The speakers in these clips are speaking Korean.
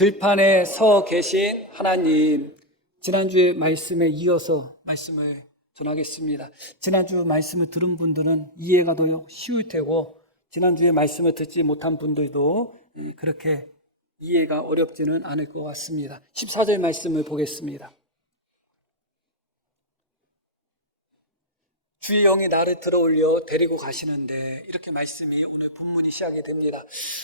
들판에 서 계신 하나님, 지난주의 말씀에 이어서 말씀을 전하겠습니다. 지난주 말씀을 들은 분들은 이해가 더 쉬울 테고, 지난주에 말씀을 듣지 못한 분들도 그렇게 이해가 어렵지는 않을 것 같습니다. 14절 말씀을 보겠습니다. 주의 영이 나를 들어올려 데리고 가시는데, 이렇게 말씀이 오늘 본문이 시작이 됩니다.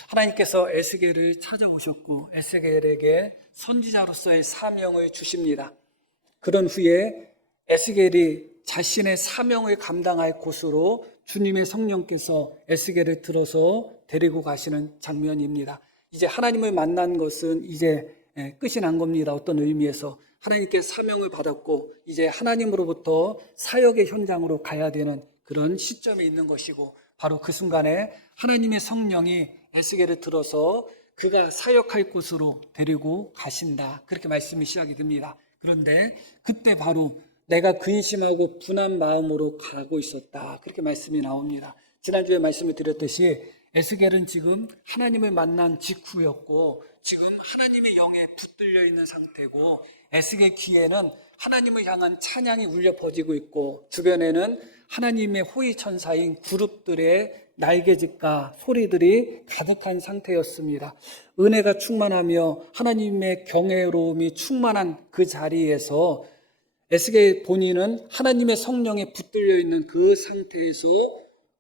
하나님께서 에스겔을 찾아오셨고 에스겔에게 선지자로서의 사명을 주십니다. 그런 후에 에스겔이 자신의 사명을 감당할 곳으로 주님의 성령께서 에스겔을 들어서 데리고 가시는 장면입니다. 이제 하나님을 만난 것은 이제 끝이 난 겁니다. 어떤 의미에서 하나님께 사명을 받았고 이제 하나님으로부터 사역의 현장으로 가야 되는 그런 시점에 있는 것이고, 바로 그 순간에 하나님의 성령이 에스겔을 들어서 그가 사역할 곳으로 데리고 가신다, 그렇게 말씀이 시작이 됩니다. 그런데 그때 바로 내가 근심하고 분한 마음으로 가고 있었다, 그렇게 말씀이 나옵니다. 지난주에 말씀을 드렸듯이 에스겔은 지금 하나님을 만난 직후였고 지금 하나님의 영에 붙들려 있는 상태고, 에스겔 귀에는 하나님을 향한 찬양이 울려 퍼지고 있고 주변에는 하나님의 호위 천사인 그룹들의 날개짓과 소리들이 가득한 상태였습니다. 은혜가 충만하며 하나님의 경외로움이 충만한 그 자리에서 에스겔 본인은 하나님의 성령에 붙들려 있는 그 상태에서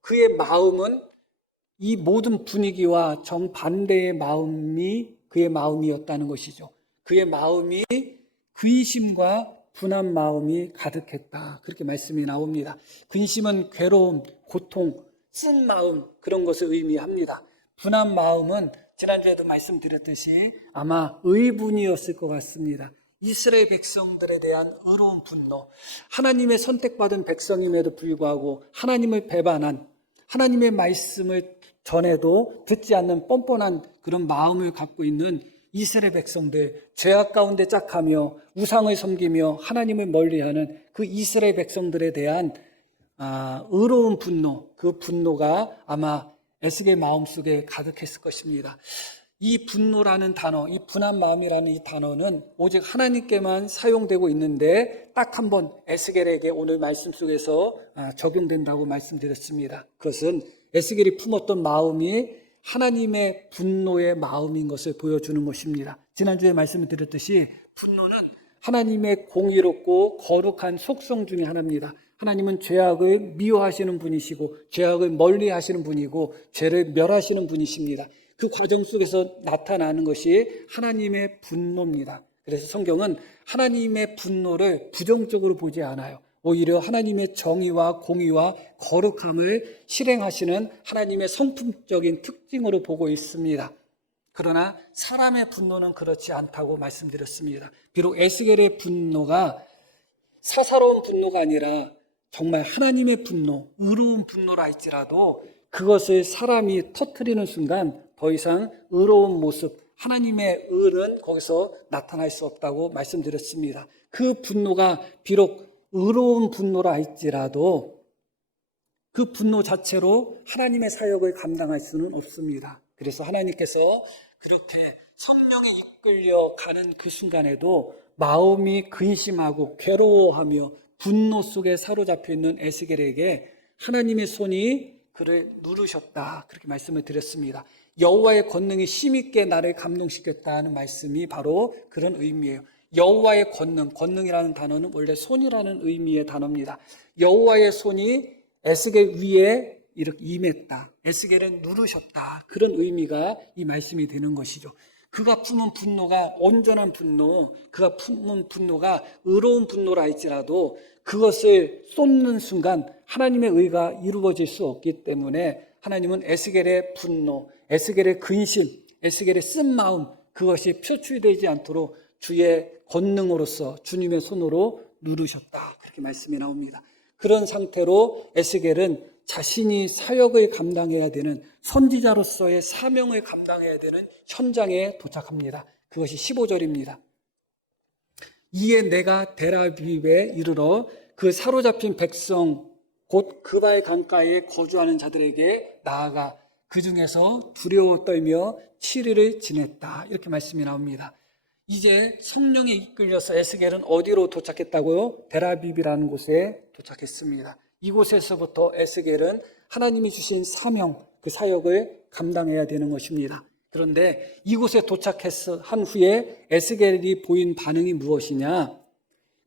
그의 마음은 이 모든 분위기와 정반대의 마음이 그의 마음이었다는 것이죠. 그의 마음이 근심과 분한 마음이 가득했다, 그렇게 말씀이 나옵니다. 근심은 괴로움, 고통, 쓴 마음, 그런 것을 의미합니다. 분한 마음은 지난주에도 말씀드렸듯이 아마 의분이었을 것 같습니다. 이스라엘 백성들에 대한 의로운 분노, 하나님의 선택받은 백성임에도 불구하고 하나님을 배반한, 하나님의 말씀을 전에도 듣지 않는 뻔뻔한 그런 마음을 갖고 있는 이스라엘 백성들, 죄악 가운데 짝하며 우상을 섬기며 하나님을 멀리하는 그 이스라엘 백성들에 대한 의로운 분노, 그 분노가 아마 에스겔 마음속에 가득했을 것입니다. 이 분노라는 단어, 이 분한 마음이라는 이 단어는 오직 하나님께만 사용되고 있는데 딱 한 번 에스겔에게 오늘 말씀 속에서 적용된다고 말씀드렸습니다. 그것은 에스겔이 품었던 마음이 하나님의 분노의 마음인 것을 보여주는 것입니다. 지난주에 말씀을 드렸듯이 분노는 하나님의 공의롭고 거룩한 속성 중에 하나입니다. 하나님은 죄악을 미워하시는 분이시고 죄악을 멀리하시는 분이고 죄를 멸하시는 분이십니다. 그 과정 속에서 나타나는 것이 하나님의 분노입니다. 그래서 성경은 하나님의 분노를 부정적으로 보지 않아요. 오히려 하나님의 정의와 공의와 거룩함을 실행하시는 하나님의 성품적인 특징으로 보고 있습니다. 그러나 사람의 분노는 그렇지 않다고 말씀드렸습니다. 비록 에스겔의 분노가 사사로운 분노가 아니라 정말 하나님의 분노, 의로운 분노라 할지라도 그것을 사람이 터뜨리는 순간 더 이상 의로운 모습, 하나님의 의는 거기서 나타날 수 없다고 말씀드렸습니다. 그 분노가 비록 의로운 분노라 할지라도 그 분노 자체로 하나님의 사역을 감당할 수는 없습니다. 그래서 하나님께서 그렇게 성령에 이끌려 가는 그 순간에도 마음이 근심하고 괴로워하며 분노 속에 사로잡혀 있는 에스겔에게 하나님의 손이 그를 누르셨다, 그렇게 말씀을 드렸습니다. 여호와의 권능이 힘있게 나를 감동시켰다는 말씀이 바로 그런 의미예요. 여호와의 권능이라는 단어는 원래 손이라는 의미의 단어입니다. 여호와의 손이 에스겔 위에 이렇게 임했다, 에스겔은 누르셨다, 그런 의미가 이 말씀이 되는 것이죠. 그가 품은 분노가 온전한 분노, 그가 품은 분노가 의로운 분노라 할지라도 그것을 쏟는 순간 하나님의 의가 이루어질 수 없기 때문에 하나님은 에스겔의 분노, 에스겔의 근심, 에스겔의 쓴 마음, 그것이 표출되지 않도록 주의 권능으로서 주님의 손으로 누르셨다, 그렇게 말씀이 나옵니다. 그런 상태로 에스겔은 자신이 사역을 감당해야 되는, 선지자로서의 사명을 감당해야 되는 현장에 도착합니다. 그것이 15절입니다. 이에 내가 데라비브에 이르러 그 사로잡힌 백성 곧 그바의 강가에 거주하는 자들에게 나아가 그 중에서 두려워 떨며 7일을 지냈다. 이렇게 말씀이 나옵니다. 이제 성령에 이끌려서 에스겔은 어디로 도착했다고요? 델아비브라는 곳에 도착했습니다. 이곳에서부터 에스겔은 하나님이 주신 사명, 그 사역을 감당해야 되는 것입니다. 그런데 이곳에 도착한 후에 에스겔이 보인 반응이 무엇이냐?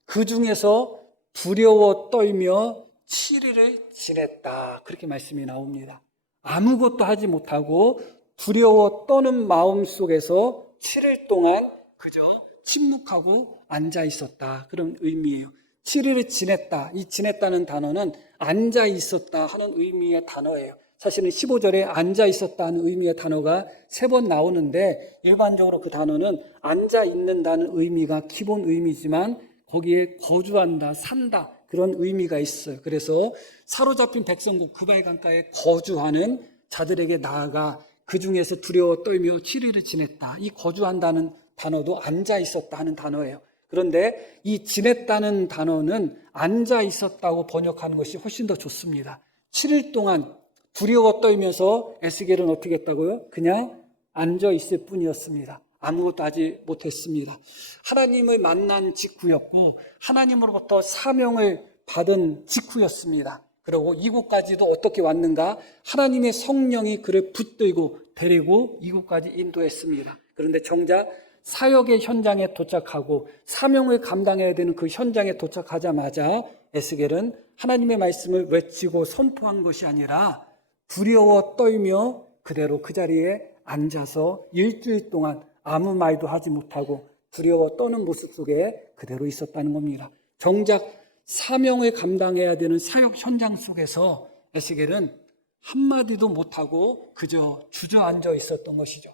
그 중에서 두려워 떨며 7일을 지냈다. 그렇게 말씀이 나옵니다. 아무것도 하지 못하고 두려워 떠는 마음 속에서 7일 동안 그저 침묵하고 앉아 있었다. 그런 의미예요. 7일을 지냈다. 이 지냈다는 단어는 앉아 있었다 하는 의미의 단어예요. 사실은 15절에 앉아 있었다는 의미의 단어가 3번 나오는데 일반적으로 그 단어는 앉아 있는다는 의미가 기본 의미지만 거기에 거주한다, 산다 그런 의미가 있어요. 그래서 사로잡힌 백성국 그발 강가에 거주하는 자들에게 나아가 그 중에서 두려워 떨며 7일을 지냈다. 이 거주한다는 단어도 앉아 있었다 하는 단어예요. 그런데 이 지냈다는 단어는 앉아 있었다고 번역하는 것이 훨씬 더 좋습니다. 7일 동안 두려워 떨면서 에스겔은 어떻게 했다고요? 그냥 앉아 있을 뿐이었습니다. 아무것도 하지 못했습니다. 하나님을 만난 직후였고 하나님으로부터 사명을 받은 직후였습니다. 그리고 이곳까지도 어떻게 왔는가? 하나님의 성령이 그를 붙들고 데리고 이곳까지 인도했습니다. 그런데 정작 사역의 현장에 도착하고 사명을 감당해야 되는 그 현장에 도착하자마자 에스겔은 하나님의 말씀을 외치고 선포한 것이 아니라 두려워 떨며 그대로 그 자리에 앉아서 일주일 동안 아무 말도 하지 못하고 두려워 떠는 모습 속에 그대로 있었다는 겁니다. 정작 사명을 감당해야 되는 사역 현장 속에서 에스겔은 한마디도 못하고 그저 주저앉아 있었던 것이죠.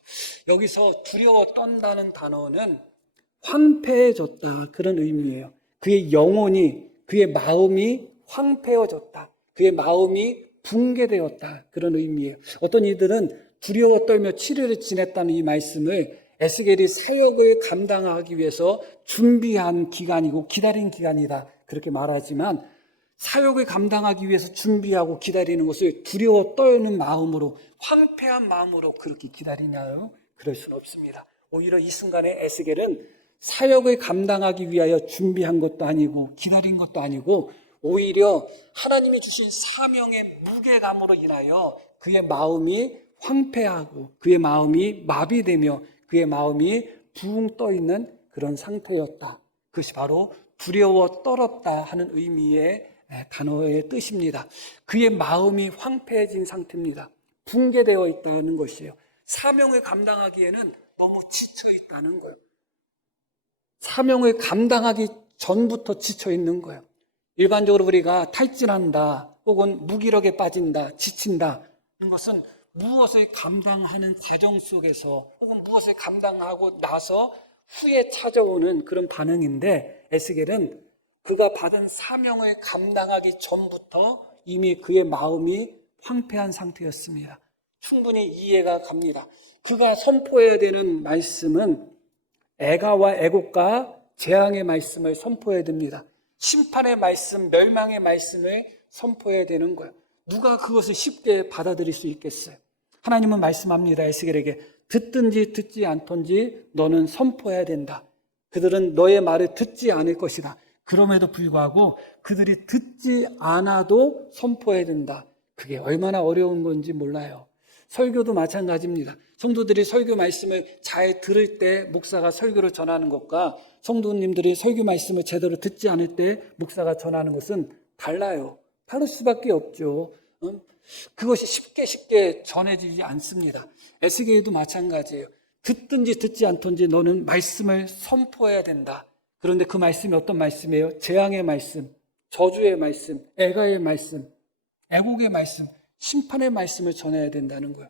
여기서 두려워 떤다는 단어는 황폐해졌다 그런 의미예요. 그의 영혼이, 그의 마음이 황폐해졌다. 그의 마음이 붕괴되었다 그런 의미예요. 어떤 이들은 두려워 떨며 7일을 지냈다는 이 말씀을 에스겔이 사역을 감당하기 위해서 준비한 기간이고 기다린 기간이다 그렇게 말하지만 사역을 감당하기 위해서 준비하고 기다리는 것을 두려워 떨는 마음으로 황폐한 마음으로 그렇게 기다리냐요? 그럴 수는 없습니다. 오히려 이 순간에 에스겔은 사역을 감당하기 위하여 준비한 것도 아니고 기다린 것도 아니고 오히려 하나님이 주신 사명의 무게감으로 인하여 그의 마음이 황폐하고 그의 마음이 마비되며 그의 마음이 붕 떠있는 그런 상태였다. 그것이 바로 두려워 떨었다 하는 의미의 단어의 뜻입니다. 그의 마음이 황폐해진 상태입니다. 붕괴되어 있다는 것이에요. 사명을 감당하기에는 너무 지쳐 있다는 거예요. 사명을 감당하기 전부터 지쳐 있는 거예요. 일반적으로 우리가 탈진한다 혹은 무기력에 빠진다, 지친다 하는 것은 무엇을 감당하는 과정 속에서 혹은 무엇을 감당하고 나서 후에 찾아오는 그런 반응인데 에스겔은 그가 받은 사명을 감당하기 전부터 이미 그의 마음이 황폐한 상태였습니다. 충분히 이해가 갑니다. 그가 선포해야 되는 말씀은 애가와 애곡과 재앙의 말씀을 선포해야 됩니다. 심판의 말씀, 멸망의 말씀을 선포해야 되는 거예요. 누가 그것을 쉽게 받아들일 수 있겠어요? 하나님은 말씀합니다. 에스겔에게 듣든지 듣지 않든지 너는 선포해야 된다. 그들은 너의 말을 듣지 않을 것이다. 그럼에도 불구하고 그들이 듣지 않아도 선포해야 된다. 그게 얼마나 어려운 건지 몰라요. 설교도 마찬가지입니다. 성도들이 설교 말씀을 잘 들을 때 목사가 설교를 전하는 것과 성도님들이 설교 말씀을 제대로 듣지 않을 때 목사가 전하는 것은 달라요. 다를 수밖에 없죠. 그것이 쉽게 전해지지 않습니다. 에스겔도 마찬가지예요. 듣든지 듣지 않든지 너는 말씀을 선포해야 된다. 그런데 그 말씀이 어떤 말씀이에요? 재앙의 말씀, 저주의 말씀, 애가의 말씀, 애곡의 말씀, 심판의 말씀을 전해야 된다는 거예요.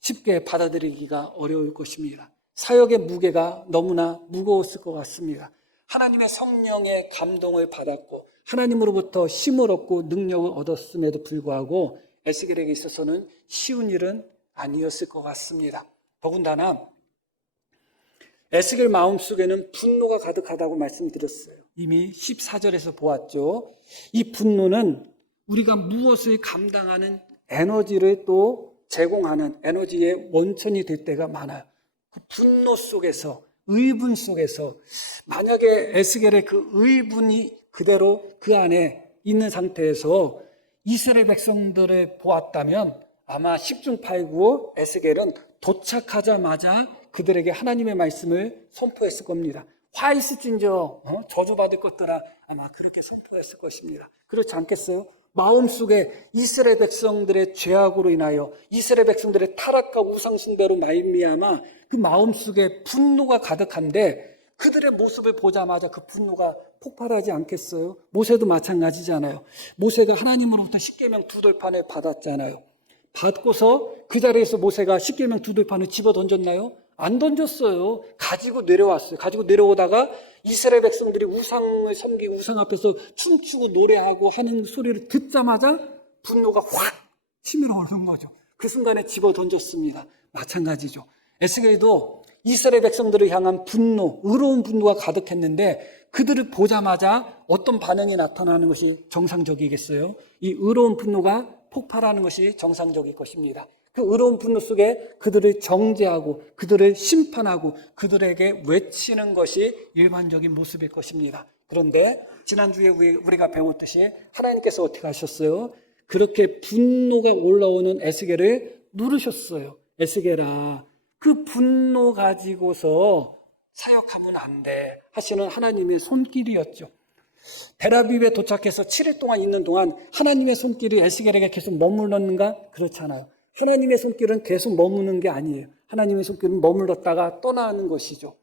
쉽게 받아들이기가 어려울 것입니다. 사역의 무게가 너무나 무거웠을 것 같습니다. 하나님의 성령의 감동을 받았고 하나님으로부터 힘을 얻고 능력을 얻었음에도 불구하고 에스겔에게 있어서는 쉬운 일은 아니었을 것 같습니다. 더군다나 에스겔 마음속에는 분노가 가득하다고 말씀드렸어요. 이미 14절에서 보았죠. 이 분노는 우리가 무엇을 감당하는 에너지를 또 제공하는 에너지의 원천이 될 때가 많아요. 그 분노 속에서, 의분 속에서 만약에 에스겔의 그 의분이 그대로 그 안에 있는 상태에서 이스라엘 백성들을 보았다면 아마 10중 8구 에스겔은 도착하자마자 그들에게 하나님의 말씀을 선포했을 겁니다. 화 있을진저 저주받을 것들아, 아마 그렇게 선포했을 것입니다. 그렇지 않겠어요? 마음속에 이스라엘 백성들의 죄악으로 인하여 이스라엘 백성들의 타락과 우상숭배로 말미암아 그 마음속에 분노가 가득한데 그들의 모습을 보자마자 그 분노가 폭발하지 않겠어요? 모세도 마찬가지잖아요. 모세가 하나님으로부터 십계명 두 돌판을 받았잖아요. 받고서 그 자리에서 모세가 십계명 두 돌판을 집어 던졌나요? 안 던졌어요. 가지고 내려왔어요. 가지고 내려오다가 이스라엘 백성들이 우상을 섬기고 우상 앞에서 춤추고 노래하고 하는 소리를 듣자마자 분노가 확 치밀어 오르는 거죠. 그 순간에 집어 던졌습니다. 마찬가지죠. 에스겔도 이스라엘 백성들을 향한 분노, 의로운 분노가 가득했는데 그들을 보자마자 어떤 반응이 나타나는 것이 정상적이겠어요? 이 의로운 분노가 폭발하는 것이 정상적일 것입니다. 그 의로운 분노 속에 그들을 정죄하고 그들을 심판하고 그들에게 외치는 것이 일반적인 모습일 것입니다. 그런데 지난주에 우리가 배웠듯이 하나님께서 어떻게 하셨어요? 그렇게 분노가 올라오는 에스겔을 누르셨어요. 에스겔아, 그 분노 가지고서 사역하면 안 돼 하시는 하나님의 손길이었죠. 델아비브에 도착해서 7일 동안 있는 동안 하나님의 손길이 에스겔에게 계속 머물렀는가? 그렇잖아요. 하나님의 손길은 계속 머무는 게 아니에요. 하나님의 손길은 머물렀다가 떠나는 것이죠.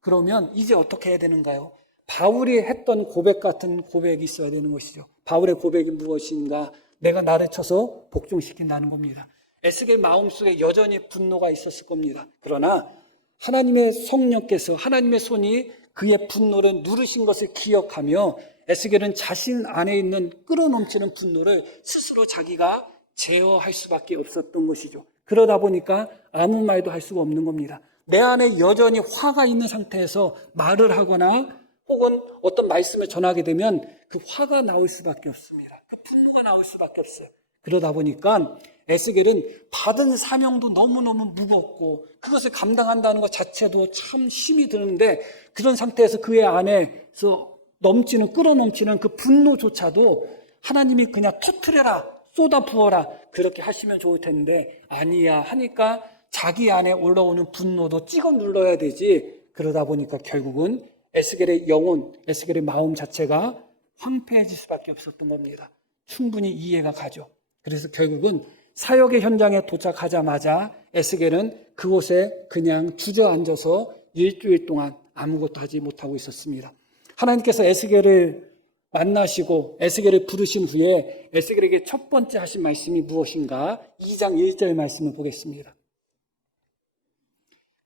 그러면 이제 어떻게 해야 되는가요? 바울이 했던 고백 같은 고백이 있어야 되는 것이죠. 바울의 고백이 무엇인가? 내가 나를 쳐서 복종시킨다는 겁니다. 에스겔 마음속에 여전히 분노가 있었을 겁니다. 그러나 하나님의 성령께서 하나님의 손이 그의 분노를 누르신 것을 기억하며 에스겔은 자신 안에 있는 끌어넘치는 분노를 스스로 자기가 제어할 수밖에 없었던 것이죠. 그러다 보니까 아무 말도 할 수가 없는 겁니다. 내 안에 여전히 화가 있는 상태에서 말을 하거나 혹은 어떤 말씀을 전하게 되면 그 화가 나올 수밖에 없습니다. 그 분노가 나올 수밖에 없어요. 그러다 보니까 에스겔은 받은 사명도 너무너무 무겁고 그것을 감당한다는 것 자체도 참 힘이 드는데 그런 상태에서 그의 안에서 끌어넘치는 그 분노조차도 하나님이 그냥 터뜨려라, 쏟아 부어라 그렇게 하시면 좋을 텐데 아니야 하니까 자기 안에 올라오는 분노도 찍어 눌러야 되지. 그러다 보니까 결국은 에스겔의 영혼, 에스겔의 마음 자체가 황폐해질 수밖에 없었던 겁니다. 충분히 이해가 가죠. 그래서 결국은 사역의 현장에 도착하자마자 에스겔은 그곳에 그냥 주저앉아서 일주일 동안 아무것도 하지 못하고 있었습니다. 하나님께서 에스겔을 만나시고 에스겔을 부르신 후에 에스겔에게 첫 번째 하신 말씀이 무엇인가? 2장 1절 말씀을 보겠습니다.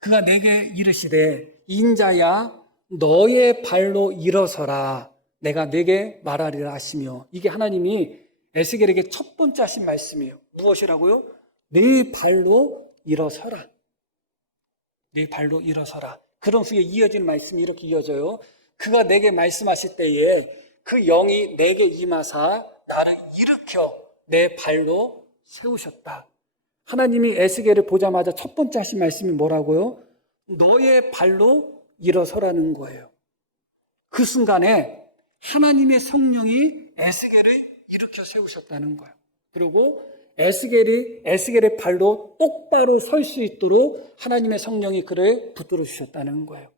그가 내게 이르시되 인자야 너의 발로 일어서라 내가 내게 말하리라 하시며 이게 하나님이 에스겔에게 첫 번째 하신 말씀이에요. 무엇이라고요? 네 발로 일어서라. 네 발로 일어서라. 그런 후에 이어지는 말씀이 이렇게 이어져요. 그가 내게 말씀하실 때에 그 영이 내게 임하사 나를 일으켜 내 발로 세우셨다. 하나님이 에스겔을 보자마자 첫 번째 하신 말씀이 뭐라고요? 너의 발로 일어서라는 거예요. 그 순간에 하나님의 성령이 에스겔을 일으켜 세우셨다는 거예요. 그리고 에스겔의 발로 똑바로 설 수 있도록 하나님의 성령이 그를 붙들어 주셨다는 거예요.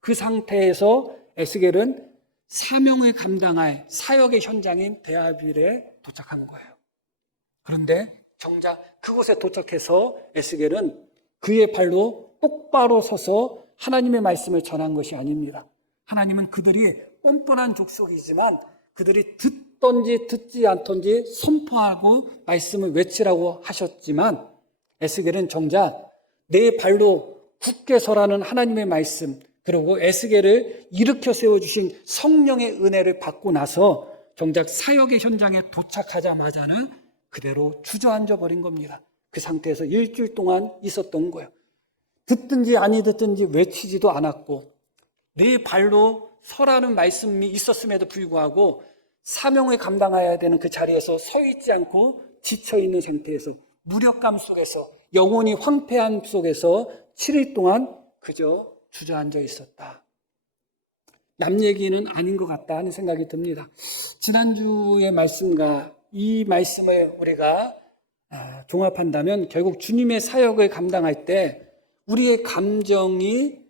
그 상태에서 에스겔은 사명을 감당할 사역의 현장인 데아빌에 도착한 거예요. 그런데 정작 그곳에 도착해서 에스겔은 그의 발로 똑바로 서서 하나님의 말씀을 전한 것이 아닙니다. 하나님은 그들이 뻔뻔한 족속이지만 그들이 듣던지 듣지 않던지 선포하고 말씀을 외치라고 하셨지만 에스겔은 정작 내 발로 굳게 서라는 하나님의 말씀 그리고 에스겔을 일으켜 세워주신 성령의 은혜를 받고 나서 정작 사역의 현장에 도착하자마자는 그대로 주저앉아 버린 겁니다. 그 상태에서 일주일 동안 있었던 거예요. 듣든지 아니 듣든지 외치지도 않았고 내 발로 서라는 말씀이 있었음에도 불구하고 사명을 감당해야 되는 그 자리에서 서 있지 않고 지쳐있는 상태에서 무력감 속에서, 영혼이 황폐함 속에서 7일 동안 그저 주저앉아 있었다. 남 얘기는 아닌 것 같다 하는 생각이 듭니다. 지난주의 말씀과 이 말씀을 우리가 종합한다면 결국 주님의 사역을 감당할 때 우리의 감정이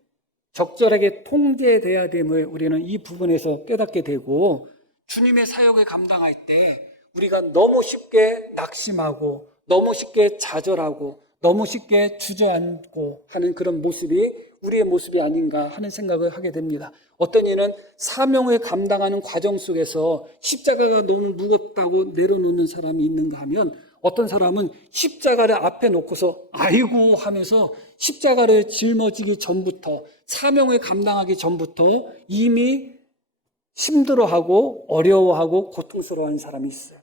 적절하게 통제돼야 됨을 우리는 이 부분에서 깨닫게 되고, 주님의 사역을 감당할 때 우리가 너무 쉽게 낙심하고 너무 쉽게 좌절하고 너무 쉽게 주저앉고 하는 그런 모습이 우리의 모습이 아닌가 하는 생각을 하게 됩니다. 어떤 이는 사명을 감당하는 과정 속에서 십자가가 너무 무겁다고 내려놓는 사람이 있는가 하면, 어떤 사람은 십자가를 앞에 놓고서 아이고 하면서 십자가를 짊어지기 전부터, 사명을 감당하기 전부터 이미 힘들어하고 어려워하고 고통스러워하는 사람이 있어요.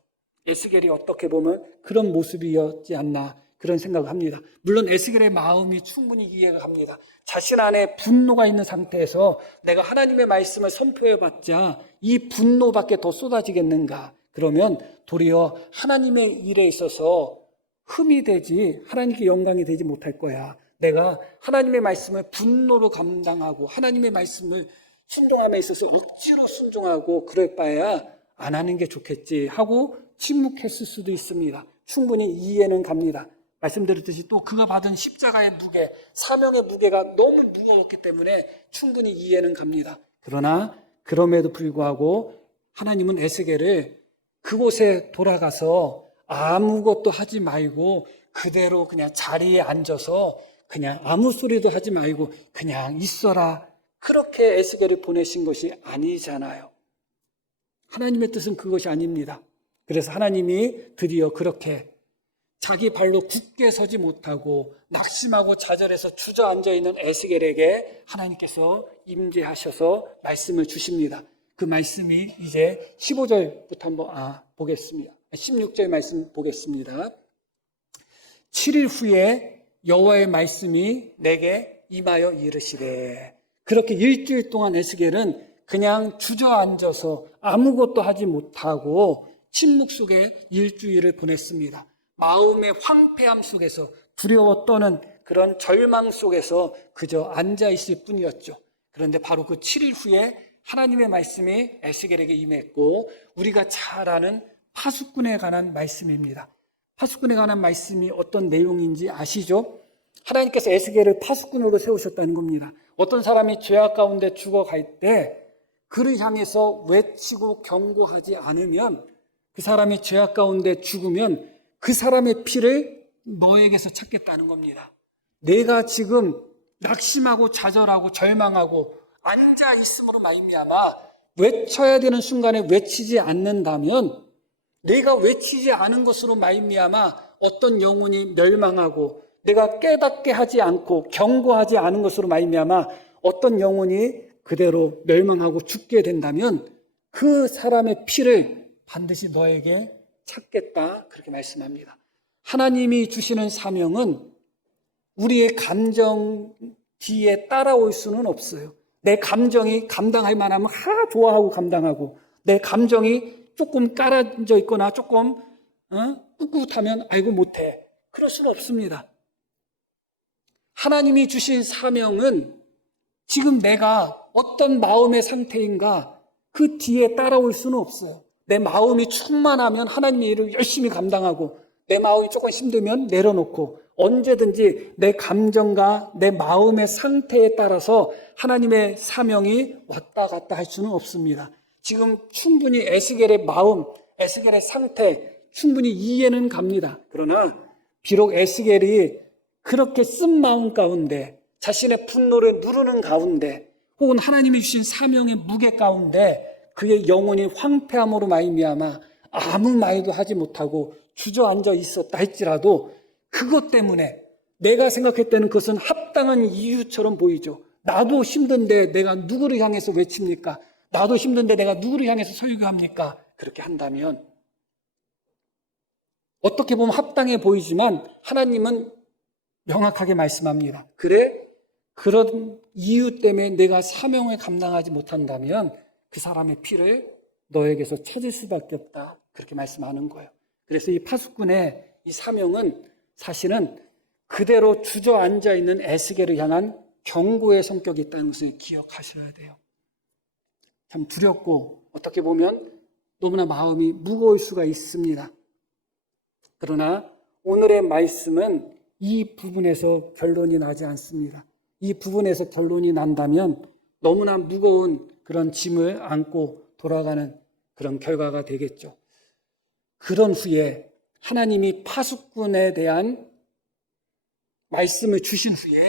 에스겔이 어떻게 보면 그런 모습이었지 않나 그런 생각을 합니다. 물론 에스겔의 마음이 충분히 이해가 갑니다. 자신 안에 분노가 있는 상태에서 내가 하나님의 말씀을 선포해봤자 이 분노밖에 더 쏟아지겠는가? 그러면 도리어 하나님의 일에 있어서 흠이 되지, 하나님께 영광이 되지 못할 거야. 내가 하나님의 말씀을 분노로 감당하고 하나님의 말씀을 순종함에 있어서 억지로 순종하고 그럴 바에야 안 하는 게 좋겠지 하고 침묵했을 수도 있습니다. 충분히 이해는 갑니다. 말씀드렸듯이 또 그가 받은 십자가의 무게, 사명의 무게가 너무 무거웠기 때문에 충분히 이해는 갑니다. 그러나 그럼에도 불구하고 하나님은 에스겔을 그곳에 돌아가서 아무것도 하지 말고 그대로 그냥 자리에 앉아서 그냥 아무 소리도 하지 말고 그냥 있어라, 그렇게 에스겔을 보내신 것이 아니잖아요. 하나님의 뜻은 그것이 아닙니다. 그래서 하나님이 드디어 그렇게 자기 발로 굳게 서지 못하고 낙심하고 좌절해서 주저앉아 있는 에스겔에게 하나님께서 임재하셔서 말씀을 주십니다. 그 말씀이 이제 15절부터 한번 보겠습니다. 16절 말씀 보겠습니다. 7일 후에 여호와의 말씀이 내게 임하여 이르시되, 그렇게 일주일 동안 에스겔은 그냥 주저앉아서 아무것도 하지 못하고 침묵 속에 일주일을 보냈습니다. 마음의 황폐함 속에서 두려워 떠는 그런 절망 속에서 그저 앉아있을 뿐이었죠. 그런데 바로 그 7일 후에 하나님의 말씀이 에스겔에게 임했고, 우리가 잘 아는 파수꾼에 관한 말씀입니다. 파수꾼에 관한 말씀이 어떤 내용인지 아시죠? 하나님께서 에스겔을 파수꾼으로 세우셨다는 겁니다. 어떤 사람이 죄악 가운데 죽어갈 때 그를 향해서 외치고 경고하지 않으면, 그 사람이 죄악 가운데 죽으면 그 사람의 피를 너에게서 찾겠다는 겁니다. 내가 지금 낙심하고 좌절하고 절망하고 앉아있음으로 말미암아 외쳐야 되는 순간에 외치지 않는다면, 내가 외치지 않은 것으로 말미암아 어떤 영혼이 멸망하고 내가 깨닫게 하지 않고 경고하지 않은 것으로 말미암아 어떤 영혼이 그대로 멸망하고 죽게 된다면 그 사람의 피를 반드시 너에게 찾겠다, 그렇게 말씀합니다. 하나님이 주시는 사명은 우리의 감정 뒤에 따라올 수는 없어요. 내 감정이 감당할 만하면 좋아하고 감당하고, 내 감정이 조금 깔아져 있거나 조금 꿋꿋하면 아이고 못해, 그럴 수는 없습니다. 하나님이 주신 사명은 지금 내가 어떤 마음의 상태인가 그 뒤에 따라올 수는 없어요. 내 마음이 충만하면 하나님의 일을 열심히 감당하고, 내 마음이 조금 힘들면 내려놓고, 언제든지 내 감정과 내 마음의 상태에 따라서 하나님의 사명이 왔다 갔다 할 수는 없습니다. 지금 충분히 에스겔의 마음, 에스겔의 상태 충분히 이해는 갑니다. 그러나 비록 에스겔이 그렇게 쓴 마음 가운데, 자신의 분노를 누르는 가운데, 혹은 하나님이 주신 사명의 무게 가운데 그의 영혼이 황폐함으로 말미암아 아무 말도 하지 못하고 주저앉아 있었다 할지라도, 그것 때문에 내가 생각할 때는 그것은 합당한 이유처럼 보이죠. 나도 힘든데 내가 누구를 향해서 외칩니까? 나도 힘든데 내가 누구를 향해서 설교합니까? 그렇게 한다면 어떻게 보면 합당해 보이지만 하나님은 명확하게 말씀합니다. 그래? 그런 이유 때문에 내가 사명을 감당하지 못한다면 그 사람의 피를 너에게서 찾을 수밖에 없다, 그렇게 말씀하는 거예요. 그래서 이 파수꾼의 이 사명은 사실은 그대로 주저앉아 있는 에스겔을 향한 경고의 성격이 있다는 것을 기억하셔야 돼요. 참 두렵고 어떻게 보면 너무나 마음이 무거울 수가 있습니다. 그러나 오늘의 말씀은 이 부분에서 결론이 나지 않습니다. 이 부분에서 결론이 난다면 너무나 무거운 그런 짐을 안고 돌아가는 그런 결과가 되겠죠. 그런 후에 하나님이 파수꾼에 대한 말씀을 주신 후에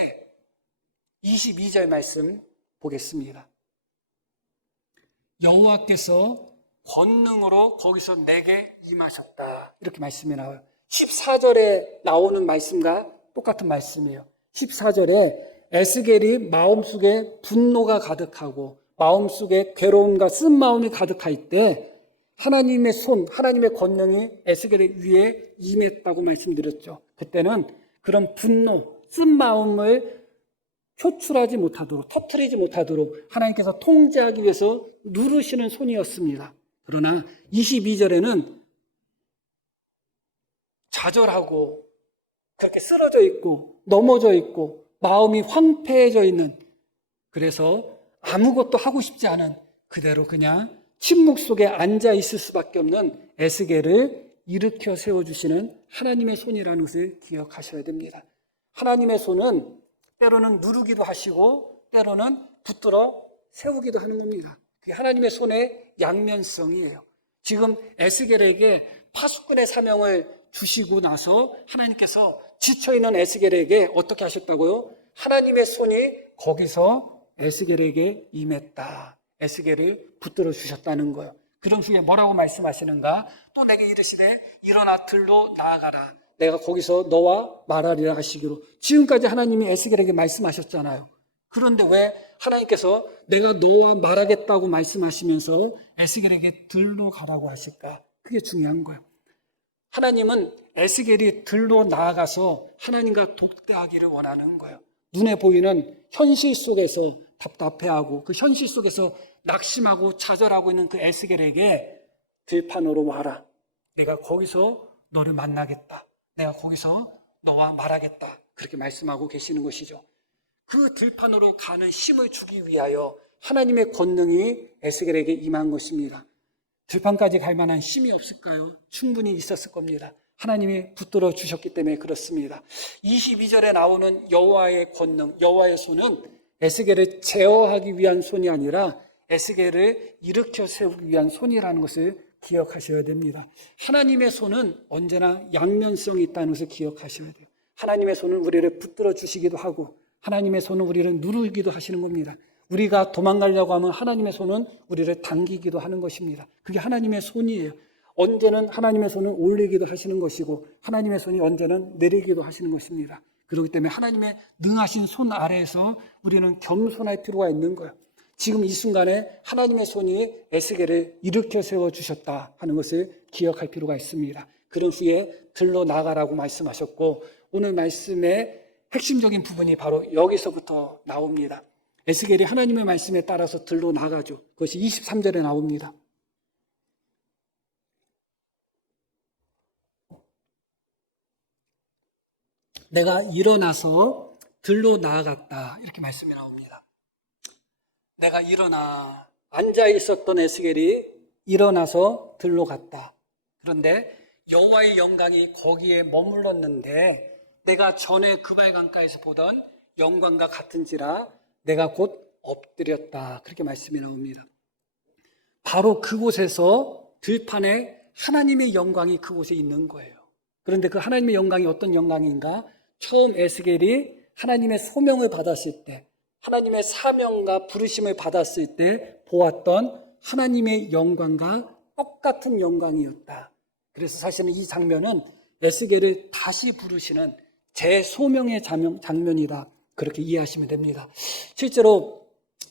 22절 말씀 보겠습니다. 여호와께서 권능으로 거기서 내게 임하셨다. 이렇게 말씀이 나와요. 14절에 나오는 말씀과 똑같은 말씀이에요. 14절에 에스겔이 마음속에 분노가 가득하고 마음속에 괴로움과 쓴마음이 가득할 때 하나님의 손, 하나님의 권능이 에스겔의 위에 임했다고 말씀드렸죠. 그때는 그런 분노, 쓴마음을 표출하지 못하도록, 터뜨리지 못하도록 하나님께서 통제하기 위해서 누르시는 손이었습니다. 그러나 22절에는 좌절하고 그렇게 쓰러져 있고 넘어져 있고 마음이 황폐해져 있는, 그래서 아무것도 하고 싶지 않은 그대로 그냥 침묵 속에 앉아 있을 수밖에 없는 에스겔을 일으켜 세워주시는 하나님의 손이라는 것을 기억하셔야 됩니다. 하나님의 손은 때로는 누르기도 하시고 때로는 붙들어 세우기도 하는 겁니다. 그게 하나님의 손의 양면성이에요. 지금 에스겔에게 파수꾼의 사명을 주시고 나서 하나님께서 지쳐있는 에스겔에게 어떻게 하셨다고요? 하나님의 손이 거기서 에스겔에게 임했다. 에스겔을 붙들어 주셨다는 거예요. 그런 후에 뭐라고 말씀하시는가? 또 내게 이르시되 일어나 들로 나아가라. 내가 거기서 너와 말하리라 하시기로. 지금까지 하나님이 에스겔에게 말씀하셨잖아요. 그런데 왜 하나님께서 내가 너와 말하겠다고 말씀하시면서 에스겔에게 들로 가라고 하실까? 그게 중요한 거예요. 하나님은 에스겔이 들로 나아가서 하나님과 독대하기를 원하는 거예요. 눈에 보이는 현실 속에서 답답해하고 그 현실 속에서 낙심하고 좌절하고 있는 그 에스겔에게 들판으로 와라. 내가 거기서 너를 만나겠다. 내가 거기서 너와 말하겠다. 그렇게 말씀하고 계시는 것이죠. 그 들판으로 가는 힘을 주기 위하여 하나님의 권능이 에스겔에게 임한 것입니다. 들판까지 갈 만한 힘이 없을까요? 충분히 있었을 겁니다. 하나님이 붙들어 주셨기 때문에 그렇습니다. 22절에 나오는 여호와의 권능, 여호와의 손은 에스겔을 제어하기 위한 손이 아니라 에스겔을 일으켜 세우기 위한 손이라는 것을 기억하셔야 됩니다. 하나님의 손은 언제나 양면성이 있다는 것을 기억하셔야 돼요. 하나님의 손은 우리를 붙들어 주시기도 하고 하나님의 손은 우리를 누르기도 하시는 겁니다. 우리가 도망가려고 하면 하나님의 손은 우리를 당기기도 하는 것입니다. 그게 하나님의 손이에요. 언제는 하나님의 손을 올리기도 하시는 것이고 하나님의 손이 언제는 내리기도 하시는 것입니다. 그렇기 때문에 하나님의 능하신 손 아래에서 우리는 겸손할 필요가 있는 거예요. 지금 이 순간에 하나님의 손이 에스겔을 일으켜 세워주셨다 하는 것을 기억할 필요가 있습니다. 그런 후에 들러 나가라고 말씀하셨고 오늘 말씀의 핵심적인 부분이 바로 여기서부터 나옵니다. 에스겔이 하나님의 말씀에 따라서 들러 나가죠. 그것이 23절에 나옵니다. 내가 일어나서 들러 나아갔다. 이렇게 말씀이 나옵니다. 내가 일어나 앉아 있었던 에스겔이 일어나서 들러 갔다. 그런데 여호와의 영광이 거기에 머물렀는데 내가 전에 그발 강가에서 보던 영광과 같은지라 내가 곧 엎드렸다. 그렇게 말씀이 나옵니다. 바로 그곳에서 들판에 하나님의 영광이 그곳에 있는 거예요. 그런데 그 하나님의 영광이 어떤 영광인가? 처음 에스겔이 하나님의 소명을 받았을 때, 하나님의 사명과 부르심을 받았을 때 보았던 하나님의 영광과 똑같은 영광이었다. 그래서 사실은 이 장면은 에스겔을 다시 부르시는 제 소명의 장면이다. 그렇게 이해하시면 됩니다. 실제로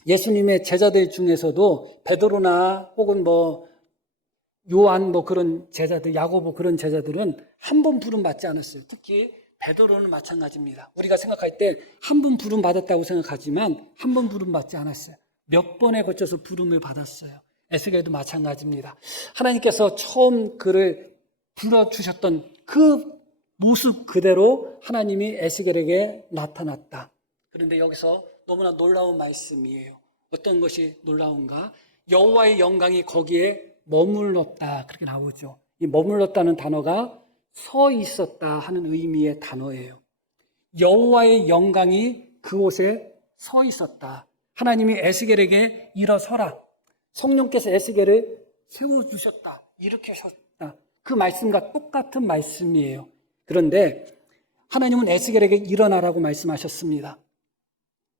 예수님의 제자들 중에서도 베드로나 혹은 요한 그런 제자들, 야고보 그런 제자들은 한 번 부름 받지 않았어요. 특히 베드로는 마찬가지입니다. 우리가 생각할 때 한 번 부름 받았다고 생각하지만 한 번 부름 받지 않았어요. 몇 번에 걸쳐서 부름을 받았어요. 에스겔도 마찬가지입니다. 하나님께서 처음 그를 불러주셨던 그 모습 그대로 하나님이 에스겔에게 나타났다. 그런데 여기서 너무나 놀라운 말씀이에요. 어떤 것이 놀라운가? 여호와의 영광이 거기에 머물렀다. 그렇게 나오죠. 이 머물렀다는 단어가 서 있었다 하는 의미의 단어예요. 여호와의 영광이 그곳에 서 있었다. 하나님이 에스겔에게 일어서라. 성령께서 에스겔을 세워주셨다. 일으키셨다. 그 말씀과 똑같은 말씀이에요. 그런데 하나님은 에스겔에게 일어나라고 말씀하셨습니다.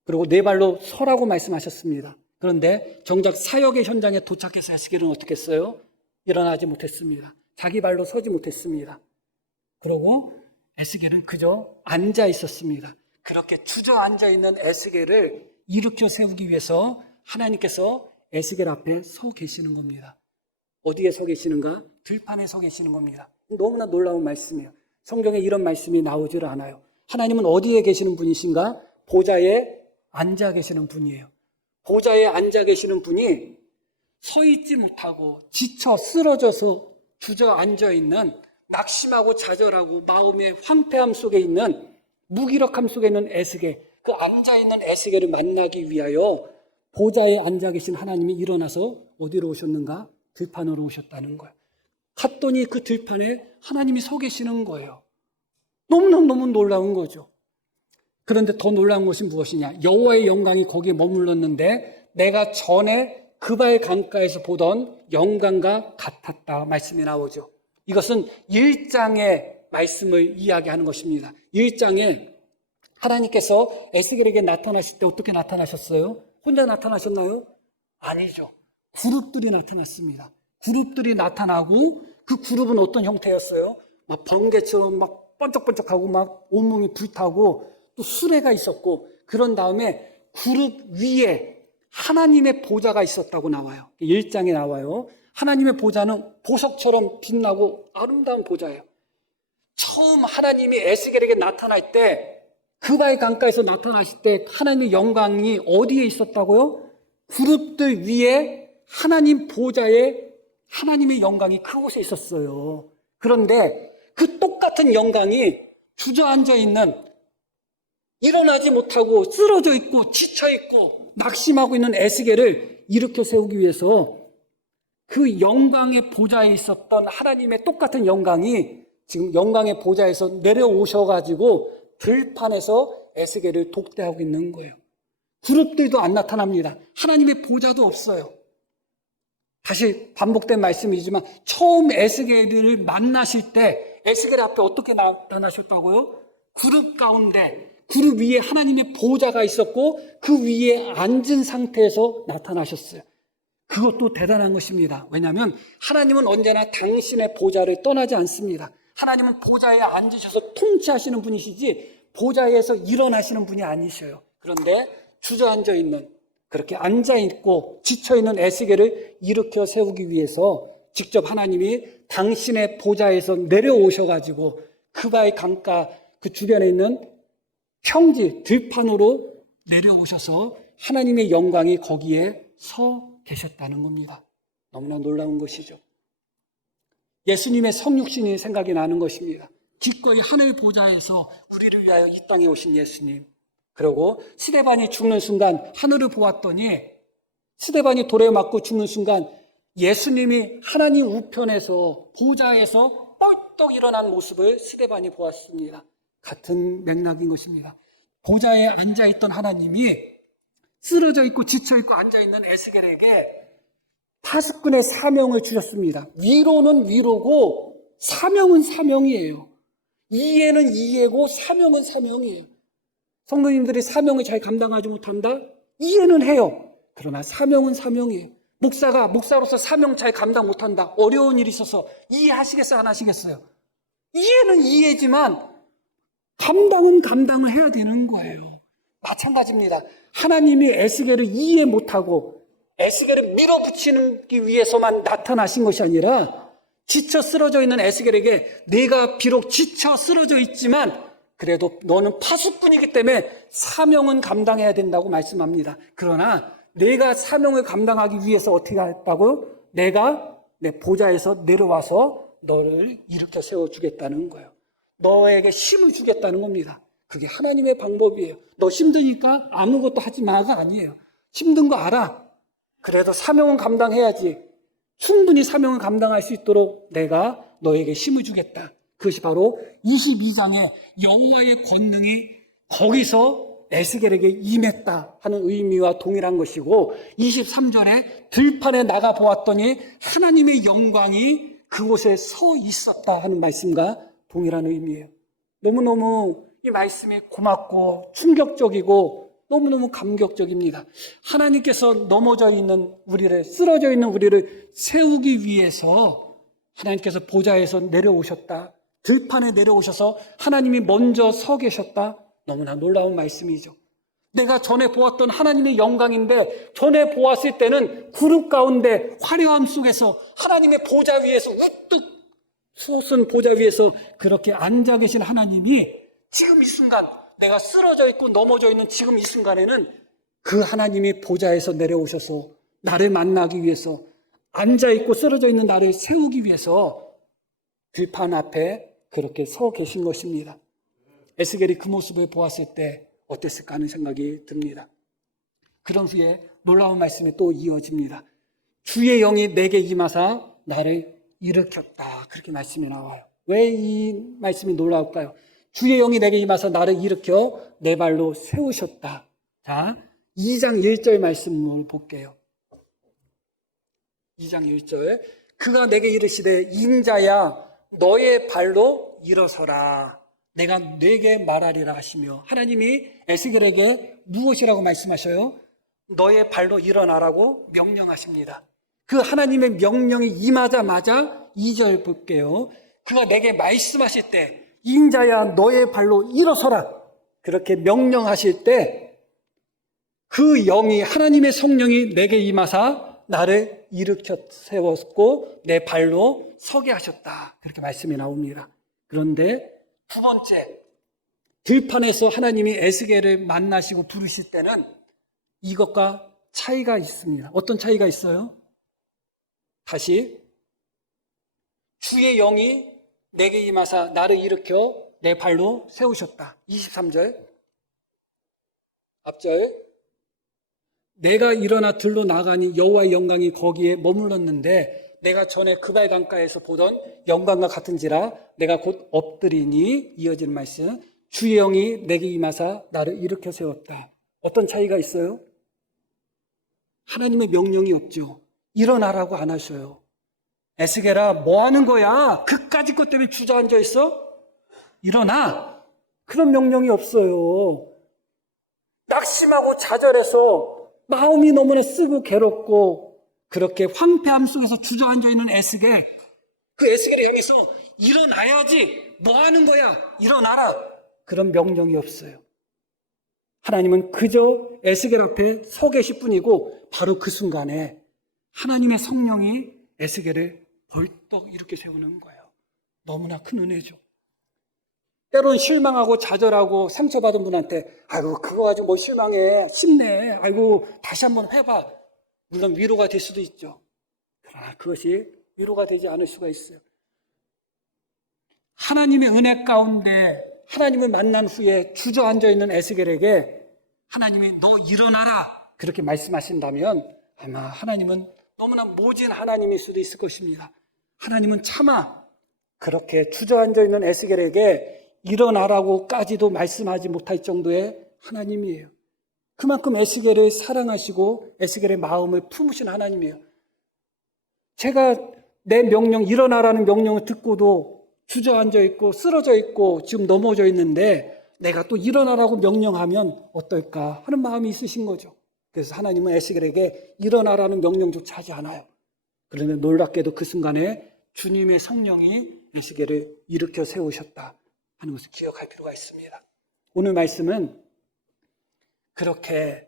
그리고 네 발로 서라고 말씀하셨습니다. 그런데 정작 사역의 현장에 도착해서 에스겔은 어떻게 했어요? 일어나지 못했습니다. 자기 발로 서지 못했습니다. 그러고 에스겔은 그저 앉아 있었습니다. 그렇게 주저앉아 있는 에스겔을 일으켜 세우기 위해서 하나님께서 에스겔 앞에 서 계시는 겁니다. 어디에 서 계시는가? 들판에 서 계시는 겁니다. 너무나 놀라운 말씀이에요. 성경에 이런 말씀이 나오질 않아요. 하나님은 어디에 계시는 분이신가? 보좌에 앉아 계시는 분이에요. 보좌에 앉아 계시는 분이 서 있지 못하고 지쳐 쓰러져서 주저앉아 있는, 낙심하고 좌절하고 마음의 황폐함 속에 있는, 무기력함 속에 있는 에스겔, 그 앉아있는 에스겔을 만나기 위하여 보좌에 앉아 계신 하나님이 일어나서 어디로 오셨는가? 들판으로 오셨다는 거예요. 갔더니 그 들판에 하나님이 서 계시는 거예요. 너무 놀라운 거죠. 그런데 더 놀라운 것이 무엇이냐? 여호와의 영광이 거기에 머물렀는데 내가 전에 그바의 강가에서 보던 영광과 같았다 말씀이 나오죠. 이것은 1장의 말씀을 이야기하는 것입니다. 1장에 하나님께서 에스겔에게 나타나실 때 어떻게 나타나셨어요? 혼자 나타나셨나요? 아니죠. 그룹들이 나타났습니다. 그룹들이 나타나고 그 그룹은 어떤 형태였어요? 막 번개처럼 막 번쩍번쩍하고 막 온몸이 불타고 또 수레가 있었고, 그런 다음에 그룹 위에 하나님의 보좌가 있었다고 나와요. 1장에 나와요. 하나님의 보좌는 보석처럼 빛나고 아름다운 보좌예요. 처음 하나님이 에스겔에게 나타날 때, 그바의 강가에서 나타나실 때 하나님의 영광이 어디에 있었다고요? 그룹들 위에 하나님 보좌에 하나님의 영광이 그곳에 있었어요. 그런데 그 똑같은 영광이 주저앉아 있는, 일어나지 못하고 쓰러져 있고 지쳐 있고 낙심하고 있는 에스겔을 일으켜 세우기 위해서 그 영광의 보좌에 있었던 하나님의 똑같은 영광이 지금 영광의 보좌에서 내려오셔가지고 들판에서 에스겔을 독대하고 있는 거예요. 그룹들도 안 나타납니다. 하나님의 보좌도 없어요. 다시 반복된 말씀이지만 처음 에스겔을 만나실 때 에스겔 앞에 어떻게 나타나셨다고요? 그룹 가운데, 그룹 위에 하나님의 보좌가 있었고 그 위에 앉은 상태에서 나타나셨어요. 그것도 대단한 것입니다. 왜냐하면 하나님은 언제나 당신의 보좌를 떠나지 않습니다. 하나님은 보좌에 앉으셔서 통치하시는 분이시지 보좌에서 일어나시는 분이 아니셔요. 그런데 주저앉아 있는, 그렇게 앉아있고 지쳐있는 에스겔을 일으켜 세우기 위해서 직접 하나님이 당신의 보좌에서 내려오셔가지고 그바의 강가 그 주변에 있는 평지 들판으로 내려오셔서 하나님의 영광이 거기에 서 계셨다는 겁니다. 너무나 놀라운 것이죠. 예수님의 성육신이 생각이 나는 것입니다. 기꺼이 하늘 보좌에서 우리를 위하여 이 땅에 오신 예수님. 그리고 스데반이 죽는 순간 하늘을 보았더니, 스데반이 돌에 맞고 죽는 순간 예수님이 하나님 우편에서 보좌에서 뻘떡 일어난 모습을 스데반이 보았습니다. 같은 맥락인 것입니다. 보좌에 앉아있던 하나님이 쓰러져 있고 지쳐 있고 앉아있는 에스겔에게 파수꾼의 사명을 주셨습니다. 위로는 위로고 사명은 사명이에요. 이해는 이해고 사명은 사명이에요. 성도님들이 사명을 잘 감당하지 못한다? 이해는 해요. 그러나 사명은 사명이에요. 목사로서 사명 잘 감당 못한다. 어려운 일이 있어서 이해하시겠어요? 안 하시겠어요? 이해는 이해지만 감당은 감당을 해야 되는 거예요. 마찬가지입니다. 하나님이 에스겔을 이해 못하고 에스겔을 밀어붙이기 위해서만 나타나신 것이 아니라 지쳐 쓰러져 있는 에스겔에게 내가 비록 지쳐 쓰러져 있지만 그래도 너는 파수꾼이기 때문에 사명은 감당해야 된다고 말씀합니다. 그러나 내가 사명을 감당하기 위해서 어떻게 했다고요? 내가 내 보좌에서 내려와서 너를 일으켜 세워주겠다는 거예요. 너에게 힘을 주겠다는 겁니다. 그게 하나님의 방법이에요. 너 힘드니까 아무것도 하지 마가 아니에요. 힘든 거 알아. 그래도 사명은 감당해야지. 충분히 사명을 감당할 수 있도록 내가 너에게 힘을 주겠다. 그것이 바로 22장의 여호와의 권능이 거기서 에스겔에게 임했다 하는 의미와 동일한 것이고, 23절에 들판에 나가 보았더니 하나님의 영광이 그곳에 서 있었다 하는 말씀과 동일한 의미예요. 너무너무 이 말씀이 고맙고 충격적이고 너무너무 감격적입니다. 하나님께서 넘어져 있는 우리를, 쓰러져 있는 우리를 세우기 위해서 하나님께서 보좌에서 내려오셨다. 들판에 내려오셔서 하나님이 먼저 서 계셨다. 너무나 놀라운 말씀이죠. 내가 전에 보았던 하나님의 영광인데, 전에 보았을 때는 구름 가운데 화려함 속에서 하나님의 보좌 위에서 우뚝 솟은 보좌 위에서 그렇게 앉아 계신 하나님이 지금 이 순간, 내가 쓰러져 있고 넘어져 있는 지금 이 순간에는 그 하나님이 보좌에서 내려오셔서 나를 만나기 위해서, 앉아 있고 쓰러져 있는 나를 세우기 위해서 들판 앞에 그렇게 서 계신 것입니다. 에스겔이 그 모습을 보았을 때 어땠을까 하는 생각이 듭니다. 그런 후에 놀라운 말씀이 또 이어집니다. 주의 영이 내게 임하사 나를 일으켰다. 그렇게 말씀이 나와요. 왜 이 말씀이 놀라울까요? 주의 영이 내게 임하사 나를 일으켜 내 발로 세우셨다. 자, 2장 1절 말씀을 볼게요. 2장 1절. 그가 내게 이르시되 인자야 너의 발로 일어서라. 내가 네게 말하리라 하시며, 하나님이 에스겔에게 무엇이라고 말씀하셔요? 너의 발로 일어나라고 명령하십니다. 그 하나님의 명령이 임하자마자 2절 볼게요. 그가 내게 말씀하실 때 인자야 너의 발로 일어서라 그렇게 명령하실 때 그 영이, 하나님의 성령이 내게 임하사 나를 일으켜 세웠고 내 발로 서게 하셨다. 그렇게 말씀이 나옵니다. 그런데 두 번째, 들판에서 하나님이 에스겔을 만나시고 부르실 때는 이것과 차이가 있습니다. 어떤 차이가 있어요? 다시, 주의 영이 내게 임하사 나를 일으켜 내 발로 세우셨다. 23절 앞절. 내가 일어나 들로 나가니 여호와의 영광이 거기에 머물렀는데 내가 전에 그발 강가에서 보던 영광과 같은지라 내가 곧 엎드리니. 이어지는 말씀. 주의 영이 내게 임하사 나를 일으켜 세웠다. 어떤 차이가 있어요? 하나님의 명령이 없죠. 일어나라고 안 하셔요. 에스겔아 뭐 하는 거야? 그까짓 것 때문에 주저앉아 있어? 일어나. 그런 명령이 없어요. 낙심하고 좌절해서 마음이 너무나 쓰고 괴롭고 그렇게 황폐함 속에서 주저앉아 있는 에스겔, 그 에스겔을 향해서 일어나야지, 뭐 하는 거야? 일어나라. 그런 명령이 없어요. 하나님은 그저 에스겔 앞에 서 계실 뿐이고 바로 그 순간에 하나님의 성령이 에스겔을 벌떡 이렇게 세우는 거예요. 너무나 큰 은혜죠. 때론 실망하고 좌절하고 상처받은 분한테 아이고 그거 가지고 뭐 실망해, 힘내, 아이고 다시 한번 해봐. 물론 위로가 될 수도 있죠. 그러나 그것이 위로가 되지 않을 수가 있어요. 하나님의 은혜 가운데 하나님을 만난 후에 주저앉아 있는 에스겔에게 하나님이 너 일어나라 그렇게 말씀하신다면 아마 하나님은 너무나 모진 하나님일 수도 있을 것입니다. 하나님은 차마 그렇게 주저앉아 있는 에스겔에게 일어나라고까지도 말씀하지 못할 정도의 하나님이에요. 그만큼 에스겔을 사랑하시고 에스겔의 마음을 품으신 하나님이에요. 제가 내 명령, 일어나라는 명령을 듣고도 주저앉아 있고 쓰러져 있고 지금 넘어져 있는데 내가 또 일어나라고 명령하면 어떨까 하는 마음이 있으신 거죠. 그래서 하나님은 에스겔에게 일어나라는 명령조차 하지 않아요. 그런데 놀랍게도 그 순간에 주님의 성령이 에스겔을 일으켜 세우셨다 하는 것을 기억할 필요가 있습니다. 오늘 말씀은 그렇게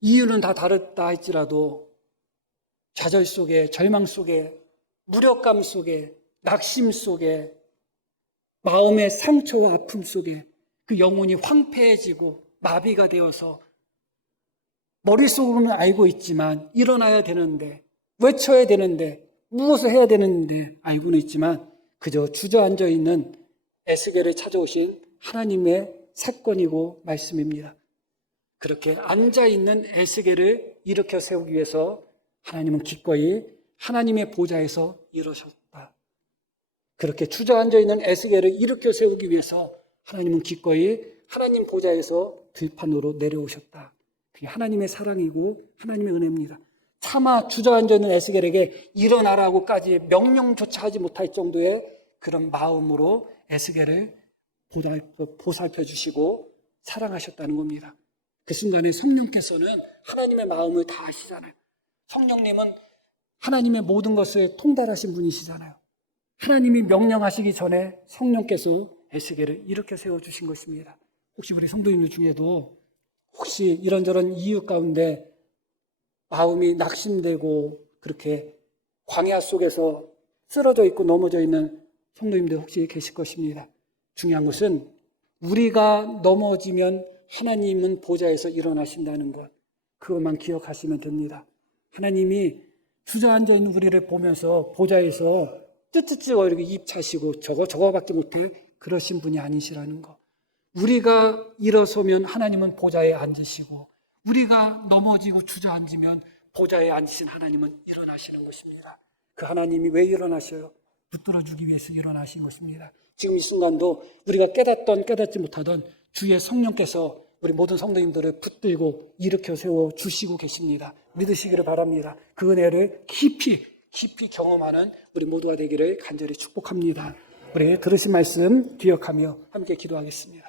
이유는 다 다르다 할지라도 좌절 속에, 절망 속에, 무력감 속에, 낙심 속에, 마음의 상처와 아픔 속에 그 영혼이 황폐해지고 마비가 되어서 머릿속으로는 알고 있지만 일어나야 되는데, 외쳐야 되는데, 무엇을 해야 되는데 알고는 있지만 그저 주저앉아 있는 에스겔을 찾아오신 하나님의 사건이고 말씀입니다. 그렇게 앉아있는 에스겔을 일으켜 세우기 위해서 하나님은 기꺼이 하나님의 보좌에서 일어섰다. 그렇게 주저앉아 있는 에스겔을 일으켜 세우기 위해서 하나님은 기꺼이 하나님 보좌에서 들판으로 내려오셨다. 그게 하나님의 사랑이고 하나님의 은혜입니다. 차마 주저앉아 있는 에스겔에게 일어나라고까지 명령조차 하지 못할 정도의 그런 마음으로 에스겔을 보살펴 주시고 사랑하셨다는 겁니다. 그 순간에 성령께서는 하나님의 마음을 다 아시잖아요. 성령님은 하나님의 모든 것을 통달하신 분이시잖아요. 하나님이 명령하시기 전에 성령께서 에스겔을 일으켜 세워주신 것입니다. 혹시 우리 성도님들 중에도 혹시 이런저런 이유 가운데 마음이 낙심되고 그렇게 광야 속에서 쓰러져 있고 넘어져 있는 성도님들 혹시 계실 것입니다. 중요한 것은 우리가 넘어지면 하나님은 보좌에서 일어나신다는 것, 그것만 기억하시면 됩니다. 하나님이 주저앉아 있는 우리를 보면서 보좌에서 쯔쯔쯔 이렇게 입 차시고 저거밖에 못해 그러신 분이 아니시라는 것. 우리가 일어서면 하나님은 보좌에 앉으시고 우리가 넘어지고 주저앉으면 보좌에 앉으신 하나님은 일어나시는 것입니다. 그 하나님이 왜 일어나셔요? 붙들어주기 위해서 일어나신 것입니다. 지금 이 순간도 우리가 깨닫던 깨닫지 못하던 주의 성령께서 우리 모든 성도님들을 붙들고 일으켜 세워 주시고 계십니다. 믿으시기를 바랍니다. 그 은혜를 깊이 경험하는 우리 모두가 되기를 간절히 축복합니다. 우리 들으신 말씀 기억하며 함께 기도하겠습니다.